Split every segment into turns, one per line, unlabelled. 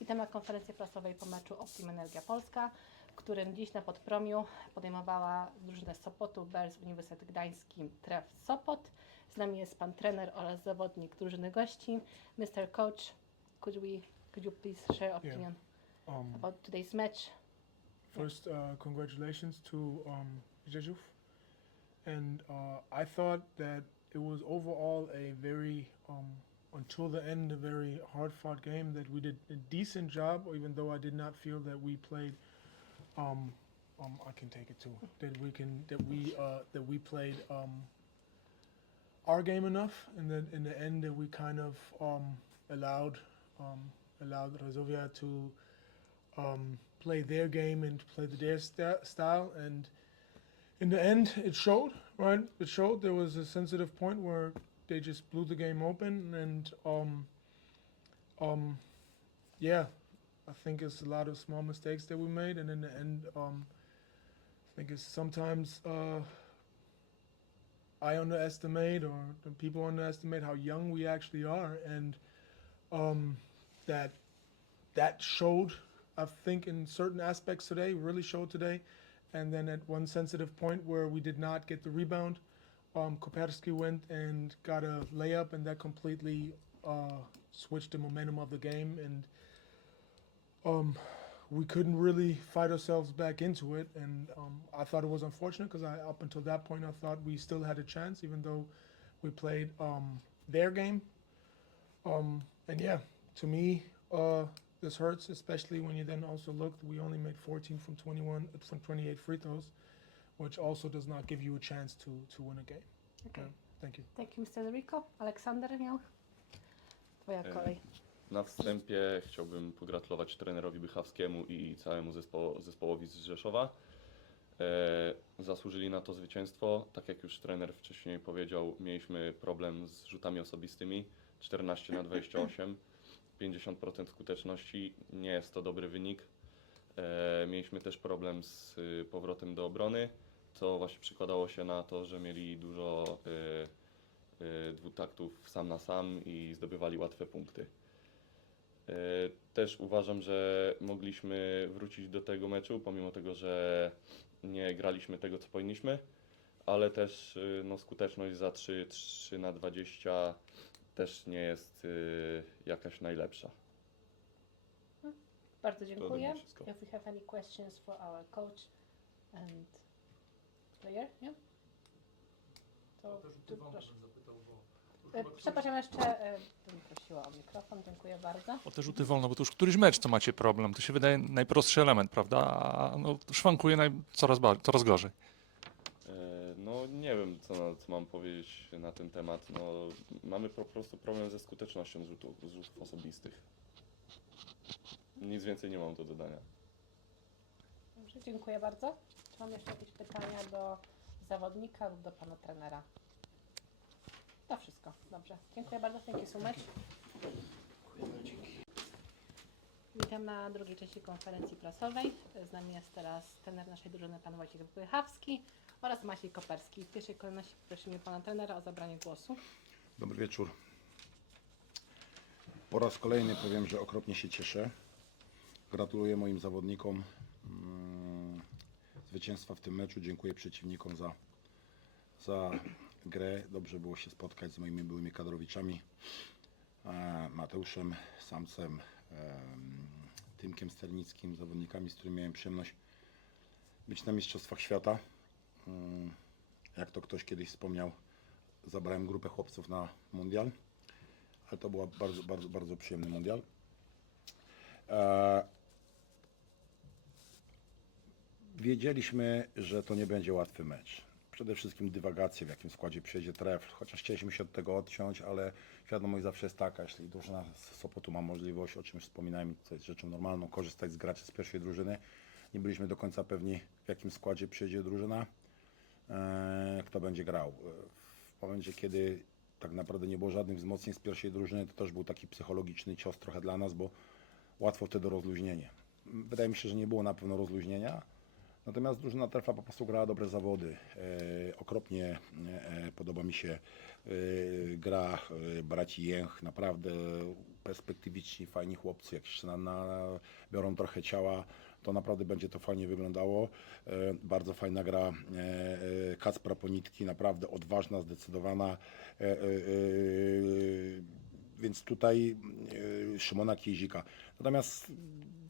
I temat konferencji prasowej po meczu Optim Energia Polska, w którym dziś na Podpromiu podejmowała drużynę Sopotu Bears Uniwersytet Gdański Tref Sopot. Z nami jest pan trener oraz zawodnik drużyny gości. Mr. Coach, could we, could you please share opinion
Um,
about today's match?
first, uh, congratulations to um. And uh, I thought that it was overall a very, um, until the end, a very hard fought game, that we did a decent job, even though I did not feel that we played. Um, um, I can take it too. That we can, that we, uh, that we played um, our game enough, and then in the end, that we kind of um, allowed um, allowed Razovia to um, play their game and play the their sta- style. And in the end, it showed. Right, it showed. There was a sensitive point where they just blew the game open, and um, um, yeah, I think it's a lot of small mistakes that we made, and in the end, um, I think it's sometimes. Uh, I underestimate, or people underestimate how young we actually are, and um, that that showed I think in certain aspects today, really showed today. And then at one sensitive point where we did not get the rebound, um, went and got a layup, and that completely uh, switched the momentum of the game. And um, we couldn't really fight ourselves back into it. And um, I thought it was unfortunate because I, up until that point, I thought we still had a chance, even though we played um, their game. Um, and yeah, to me, uh, this hurts, especially when you then also look. We only made 14 from 21 uh, from 28 free throws, which also does not give you a chance to to win a game.
Okay.
Yeah. Thank you.
Thank you, Mr. Rico. Aleksander miał? Twoja
E,
kolej.
Na wstępie chciałbym pogratulować trenerowi Bychawskiemu i całemu zespo- zespołowi z Rzeszowa. E, zasłużyli na to zwycięstwo. Tak jak już trener wcześniej powiedział, mieliśmy problem z rzutami osobistymi. 14 na 28, 50% skuteczności. Nie jest to dobry wynik. E, mieliśmy też problem z powrotem do obrony, co właśnie przykładało się na to, że mieli dużo y, y, dwutaktów sam na sam i zdobywali łatwe punkty. E, Też uważam, że mogliśmy wrócić do tego meczu, pomimo tego, że nie graliśmy tego, co powinniśmy, ale też y, no, skuteczność za 3, 3 na 20 też nie jest y, jakaś najlepsza.
Bardzo dziękuję.
wszystko.
If we have any questions for our coach and player, yeah? To, tu proszę. E, Przepraszam jeszcze, e, bym prosiła o mikrofon, dziękuję bardzo.
O te rzuty wolno, bo to już któryś mecz, co macie problem. To się wydaje najprostszy element, prawda? A no, szwankuje naj, coraz, bar- coraz gorzej.
E, No nie wiem, co, na- co mam powiedzieć na ten temat. No, mamy po prostu problem ze skutecznością rzutów, z rzutów osobistych. Nic więcej nie mam do dodania.
Dobrze, dziękuję bardzo. Mam jeszcze jakieś pytania do zawodnika lub do pana trenera? To wszystko, dobrze. Dziękuję bardzo, so much. Witam na drugiej części konferencji prasowej. Z nami jest teraz trener naszej drużyny, pan Wojciech Bychawski oraz Maciej Koperski. W pierwszej kolejności prosimy pana trenera o zabranie głosu.
Dobry wieczór. Po raz kolejny powiem, że okropnie się cieszę. Gratuluję moim zawodnikom mm, zwycięstwa w tym meczu. Dziękuję przeciwnikom za, za grę. Dobrze było się spotkać z moimi byłymi kadrowiczami. e, Mateuszem, Samcem, em, Tymkiem Sternickim, zawodnikami, z którymi miałem przyjemność być na Mistrzostwach Świata. Mm, Jak to ktoś kiedyś wspomniał, zabrałem grupę chłopców na mundial, ale to był bardzo, bardzo, bardzo przyjemny mundial. E, wiedzieliśmy, że to nie będzie łatwy mecz. Przede wszystkim dywagacje, w jakim składzie przyjedzie tref, chociaż chcieliśmy się od tego odciąć, ale świadomość zawsze jest taka, jeśli drużyna z Sopotu ma możliwość, o czym wspominałem, co jest rzeczą normalną, korzystać z graczy z pierwszej drużyny. Nie byliśmy do końca pewni, w jakim składzie przyjedzie drużyna e, kto będzie grał. W momencie, kiedy tak naprawdę nie było żadnych wzmocnień z pierwszej drużyny, to też był taki psychologiczny cios trochę dla nas, bo łatwo wtedy rozluźnienie. Wydaje mi się, że nie było na pewno rozluźnienia, Natomiast drużyna Trefla po prostu grała dobre zawody. E, okropnie e, podoba mi się e, gra e, braci Jęch. Naprawdę perspektywiczni, fajni chłopcy. Jak się na, na, biorą trochę ciała, to naprawdę będzie to fajnie wyglądało. E, bardzo fajna gra e, e, Kacpra Ponitki, naprawdę odważna, zdecydowana. E, e, e, więc tutaj e, Szymona Kiezika. Natomiast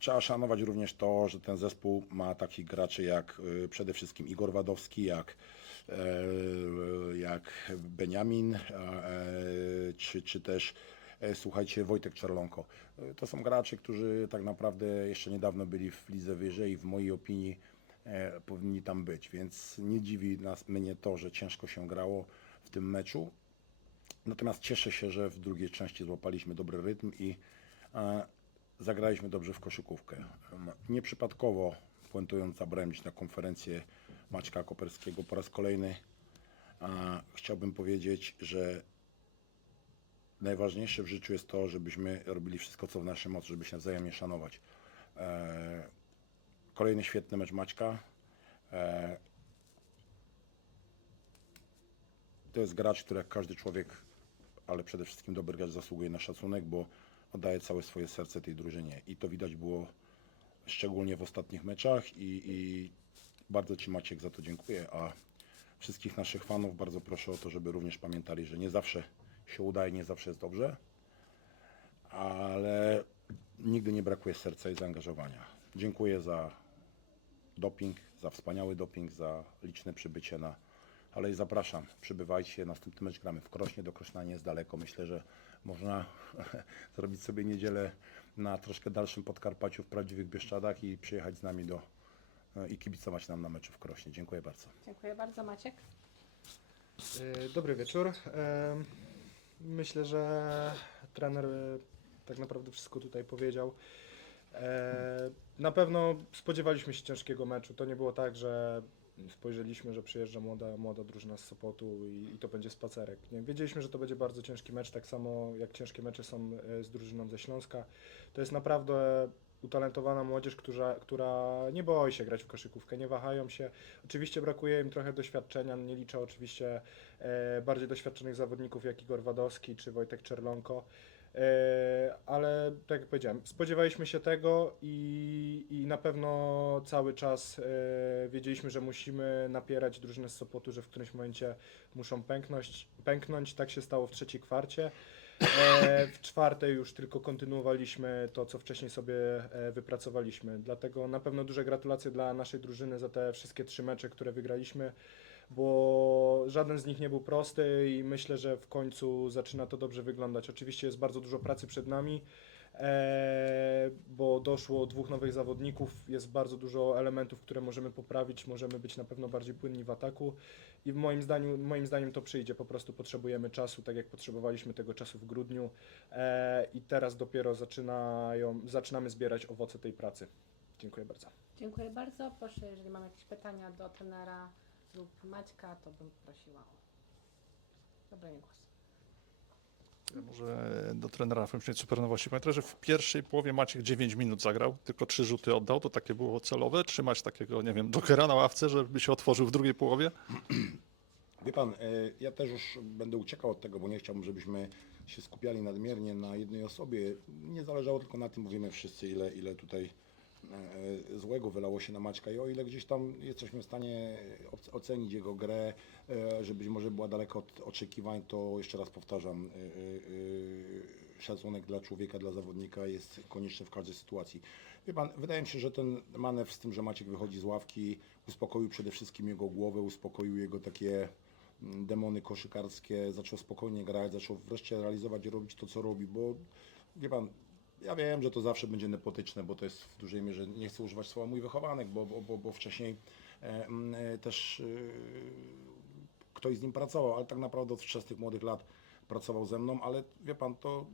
trzeba szanować również to, że ten zespół ma takich graczy jak e, przede wszystkim Igor Wadowski, jak, e, jak Beniamin, e, czy, czy też e, słuchajcie Wojtek Czerlonko. E, To są gracze, którzy tak naprawdę jeszcze niedawno byli w lidze wyżej i w mojej opinii powinni tam być, więc nie dziwi nas mnie to, że ciężko się grało w tym meczu. Natomiast cieszę się, że w drugiej części złapaliśmy dobry rytm i zagraliśmy dobrze w koszykówkę. Nieprzypadkowo puentując zabrać na konferencję Maćka Koperskiego po raz kolejny, chciałbym powiedzieć, że najważniejsze w życiu jest to, żebyśmy robili wszystko, co w naszej mocy, żeby się wzajemnie szanować. E, Kolejny świetny mecz Maćka. E, To jest gracz, który jak każdy człowiek, ale przede wszystkim dobry gracz zasługuje na szacunek, bo oddaje całe swoje serce tej drużynie. I to widać było szczególnie w ostatnich meczach i, i bardzo Ci Maciek za to dziękuję, a wszystkich naszych fanów bardzo proszę o to, żeby również pamiętali, że nie zawsze się udaje, nie zawsze jest dobrze, ale nigdy nie brakuje serca i zaangażowania. Dziękuję za doping, za wspaniały doping, za liczne przybycie na ale i zapraszam, przybywajcie, następny mecz gramy w Krośnie, do Krośna nie jest daleko, myślę, że można zrobić sobie niedzielę na troszkę dalszym Podkarpaciu w prawdziwych Bieszczadach i przyjechać z nami do i kibicować nam na meczu w Krośnie. Dziękuję bardzo.
Dziękuję bardzo, Maciek.
E, Dobry wieczór. E, Myślę, że trener e, tak naprawdę wszystko tutaj powiedział. E, Na pewno spodziewaliśmy się ciężkiego meczu. To nie było tak, że spojrzeliśmy, że przyjeżdża młoda, młoda drużyna z Sopotu i, i to będzie spacerek. Nie? Wiedzieliśmy, że to będzie bardzo ciężki mecz, tak samo jak ciężkie mecze są e, z drużyną ze Śląska. To jest naprawdę utalentowana młodzież, która, która nie boi się grać w koszykówkę, nie wahają się. Oczywiście brakuje im trochę doświadczenia, nie liczę oczywiście e, bardziej doświadczonych zawodników jak Igor Wadowski czy Wojtek Czerlonko. E, ale tak jak powiedziałem, spodziewaliśmy się tego i, i na pewno cały czas e, wiedzieliśmy, że musimy napierać drużynę z Sopotu, że w którymś momencie muszą pęknąć. pęknąć. Tak się stało w trzeciej kwarcie. E, w czwartej już tylko kontynuowaliśmy to, co wcześniej sobie wypracowaliśmy. Dlatego na pewno duże gratulacje dla naszej drużyny za te wszystkie trzy mecze, które wygraliśmy, bo żaden z nich nie był prosty i myślę, że w końcu zaczyna to dobrze wyglądać. Oczywiście jest bardzo dużo pracy przed nami, e, bo doszło dwóch nowych zawodników, jest bardzo dużo elementów, które możemy poprawić, możemy być na pewno bardziej płynni w ataku i moim zdaniem, moim zdaniem to przyjdzie, po prostu potrzebujemy czasu, tak jak potrzebowaliśmy tego czasu w grudniu e, i teraz dopiero zaczynają, zaczynamy zbierać owoce tej pracy. Dziękuję bardzo.
Dziękuję bardzo. Proszę, jeżeli mam jakieś pytania do trenera lub Maćka, to bym prosiła o zabranie głosu.
Ja może do trenera Femsznej Supernowości. Pamiętaj, że w pierwszej połowie Maciek 9 minut zagrał, tylko trzy rzuty oddał, to takie było celowe. Trzymać takiego, nie wiem, jokera na ławce, żeby się otworzył w drugiej połowie.
Wie pan, e, ja też już będę uciekał od tego, bo nie chciałbym, żebyśmy się skupiali nadmiernie na jednej osobie. Nie zależało tylko na tym, mówimy wszyscy, ile, ile tutaj złego wylało się na Maćka i o ile gdzieś tam jesteśmy w stanie oc- ocenić jego grę, e, że być może była daleko od oczekiwań, to jeszcze raz powtarzam, e, e, e, szacunek dla człowieka, dla zawodnika jest konieczny w każdej sytuacji. Wie pan, wydaje mi się, że ten manewr z tym, że Maciek wychodzi z ławki, uspokoił przede wszystkim jego głowę, uspokoił jego takie mm, demony koszykarskie, zaczął spokojnie grać, zaczął wreszcie realizować i robić to, co robi, bo wie pan, ja wiem, że to zawsze będzie nepotyczne, bo to jest w dużej mierze, nie chcę używać słowa mój wychowanek, bo, bo, bo, bo wcześniej e, e, też e, ktoś z nim pracował, ale tak naprawdę od wczesnych młodych lat pracował ze mną, ale wie pan, to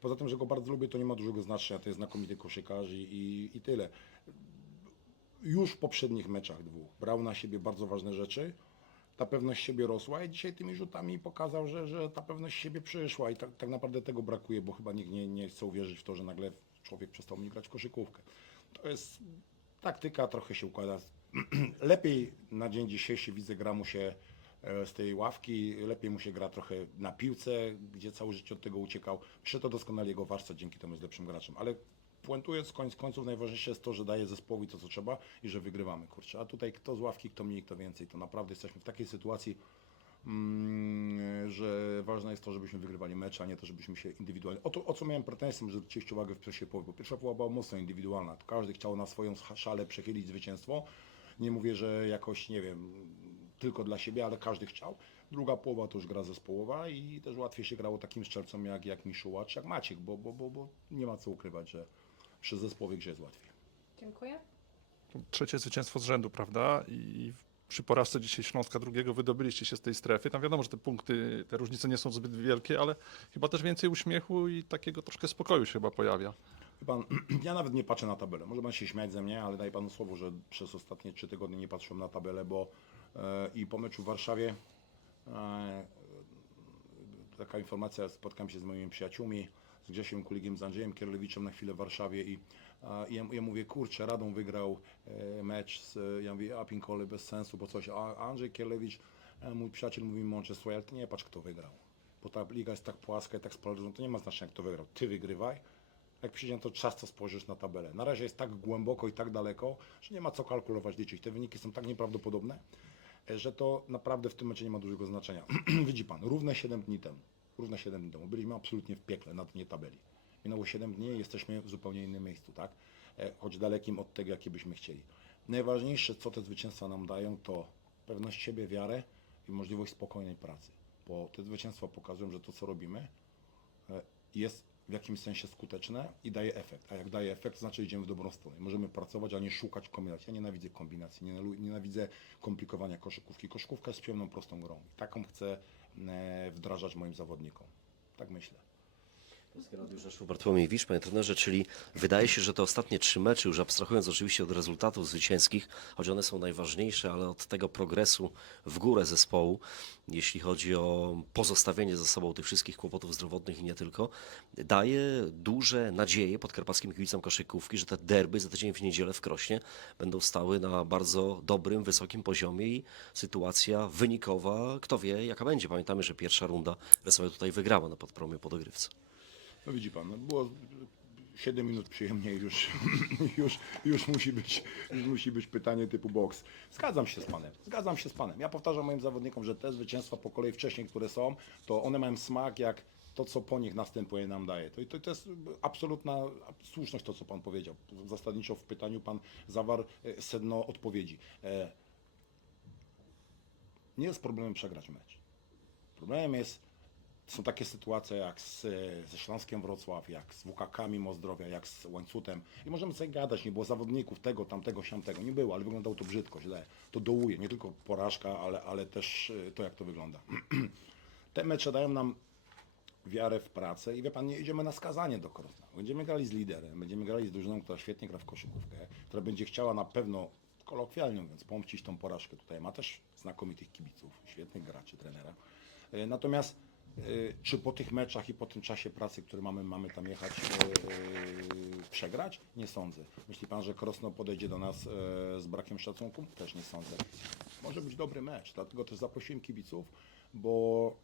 poza tym, że go bardzo lubię, to nie ma dużego znaczenia, to jest znakomity koszykarz i, i, i tyle. Już w poprzednich meczach dwóch brał na siebie bardzo ważne rzeczy, ta pewność siebie rosła i dzisiaj tymi rzutami pokazał, że, że ta pewność siebie przyszła i tak, tak naprawdę tego brakuje, bo chyba nikt nie, nie chce uwierzyć w to, że nagle człowiek przestał mi grać w koszykówkę. To jest taktyka trochę się układa. Lepiej na dzień dzisiejszy widzę gra mu się e, z tej ławki, lepiej mu się gra trochę na piłce, gdzie całe życie od tego uciekał. Że to doskonale jego warsztat, dzięki temu jest lepszym graczem. Ale puentując koniec końców, najważniejsze jest to, że daje zespołowi to, co trzeba i że wygrywamy, kurczę. A tutaj kto z ławki, kto mniej, kto więcej, to naprawdę jesteśmy w takiej sytuacji, mm, że ważne jest to, żebyśmy wygrywali mecze, a nie to, żebyśmy się indywidualnie... O, to, o co miałem pretensję, że zwróciliście uwagę w pierwszej połowie, bo pierwsza połowa była mocno indywidualna. Każdy chciał na swoją szalę przechylić zwycięstwo. Nie mówię, że jakoś, nie wiem, tylko dla siebie, ale każdy chciał. Druga połowa to już gra zespołowa i też łatwiej się grało takim strzelcom jak, jak Miszuła czy jak Maciek, bo, bo, bo, bo nie ma co ukrywać, że przy zespołowej grze jest łatwiej.
Dziękuję.
Trzecie zwycięstwo z rzędu, prawda? I przy porażce dzisiaj Śląska drugiego wydobyliście się z tej strefy. Tam wiadomo, że te punkty, te różnice nie są zbyt wielkie, ale chyba też więcej uśmiechu i takiego troszkę spokoju się chyba pojawia.
Wie Pan, ja nawet nie patrzę na tabelę. Może pan się śmiać ze mnie, ale daję panu słowo, że przez ostatnie trzy tygodnie nie patrzyłem na tabelę, bo e, i po meczu w Warszawie e, taka informacja, spotkałem się z moimi przyjaciółmi, z Grzesiem Kuligiem, z Andrzejem Kierlewiczem na chwilę w Warszawie i, a, ja, ja mówię, kurczę, Radom wygrał e, mecz z, ja mówię, Apinkole bez sensu, bo coś, a Andrzej Kierlewicz, e, mój przyjaciel mówi mi słuchaj, ale ty nie patrz kto wygrał, bo ta liga jest tak płaska i tak spolaryzowana, to nie ma znaczenia kto wygrał, ty wygrywaj, jak przyjdzie to czas, to spojrzysz na tabelę. Na razie jest tak głęboko i tak daleko, że nie ma co kalkulować, liczyć. Te wyniki są tak nieprawdopodobne, e, że to naprawdę w tym meczu nie ma dużego znaczenia. Widzi Pan, równe 7 dni temu, równe 7 dni temu, byliśmy absolutnie w piekle na dnie tabeli. Minęło 7 dni jesteśmy w zupełnie innym miejscu, tak? E, Choć dalekim od tego, jakie byśmy chcieli. Najważniejsze, co te zwycięstwa nam dają, to pewność siebie, wiarę i możliwość spokojnej pracy. Bo te zwycięstwa pokazują, że to, co robimy, e, jest w jakimś sensie skuteczne i daje efekt. A jak daje efekt, znaczy idziemy w dobrą stronę. Możemy pracować, a nie szukać kombinacji. Ja nienawidzę kombinacji, nienawidzę komplikowania koszykówki. Koszykówka jest przyjemną, prostą grą. Taką chcę e, wdrażać moim zawodnikom. Tak myślę.
Polskie Radio Rzeszów, Bartłomiej Wisz, panie trenerze, czyli wydaje się, że te ostatnie trzy mecze, już abstrahując oczywiście od rezultatów zwycięskich, choć one są najważniejsze, ale od tego progresu w górę zespołu, jeśli chodzi o pozostawienie za sobą tych wszystkich kłopotów zdrowotnych i nie tylko, daje duże nadzieje podkarpackim kibicom koszykówki, że te derby za tydzień w niedzielę w Krośnie będą stały na bardzo dobrym, wysokim poziomie i sytuacja wynikowa, kto wie jaka będzie. Pamiętamy, że pierwsza runda Wesołe tutaj wygrała na podpromie podogrywce.
No widzi pan, no było 7 minut przyjemnie i już, już, już, musi być, już musi być pytanie typu box. Zgadzam się z panem, zgadzam się z panem. Ja powtarzam moim zawodnikom, że te zwycięstwa po kolei wcześniej, które są, to one mają smak jak to, co po nich następuje nam daje. To, to, to jest absolutna słuszność to, co pan powiedział. Zasadniczo w pytaniu pan zawarł e, sedno odpowiedzi. E, Nie jest problemem przegrać mecz. Problemem jest są takie sytuacje jak z, ze Śląskiem Wrocław, jak z WKK mimo zdrowia, jak z Łańcutem. I możemy sobie gadać, nie było zawodników tego, tamtego, siamtego. Nie było, ale wyglądało to brzydko, źle. To dołuje, nie tylko porażka, ale, ale też y, to, jak to wygląda. Te mecze dają nam wiarę w pracę i wie pan, nie idziemy na skazanie do Krosna. Będziemy grali z liderem, będziemy grali z drużyną, która świetnie gra w koszykówkę, która będzie chciała na pewno, kolokwialnie mówiąc, pomścić tą porażkę. Tutaj ma też znakomitych kibiców, świetnych graczy, trenera. E, Natomiast e, czy po tych meczach i po tym czasie pracy, który mamy, mamy tam jechać, e, e, przegrać? Nie sądzę. Myśli pan, że Krosno podejdzie do nas z brakiem szacunku? Też nie sądzę. Może być dobry mecz, dlatego też zaprosiłem kibiców, bo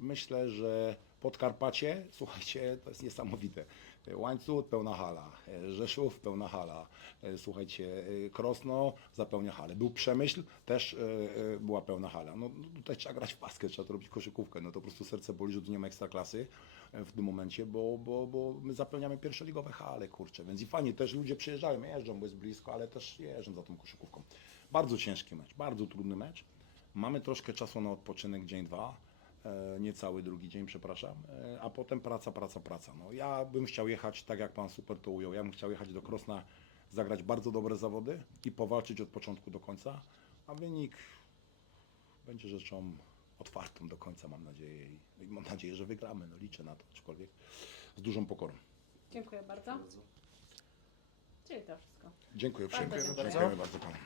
myślę, że Podkarpacie, słuchajcie, to jest niesamowite. Łańcuch, pełna hala. Rzeszów, pełna hala. Słuchajcie, Krosno zapełnia halę. Był Przemyśl, też e, e, była pełna hala. No no tutaj trzeba grać w paskę, trzeba to robić koszykówkę. No to po prostu serce boli, że tu nie ma ekstraklasy e, w tym momencie, bo, bo, bo my zapełniamy pierwszoligowe hale, kurczę. Więc i fajnie, też ludzie przyjeżdżają, jeżdżą, bo jest blisko, ale też jeżdżą za tą koszykówką. Bardzo ciężki mecz, bardzo trudny mecz. Mamy troszkę czasu na odpoczynek, dzień, dwa. E, niecały drugi dzień, przepraszam, e, a potem praca, praca, praca. No, ja bym chciał jechać, tak jak Pan super to ujął, ja bym chciał jechać do Krosna, zagrać bardzo dobre zawody i powalczyć od początku do końca, a wynik będzie rzeczą otwartą do końca, mam nadzieję i, mam nadzieję, że wygramy, no liczę na to, aczkolwiek z dużą pokorą.
Dziękuję bardzo. Czyli to wszystko.
Dziękuję uprzejmie. Dziękujemy bardzo Panu.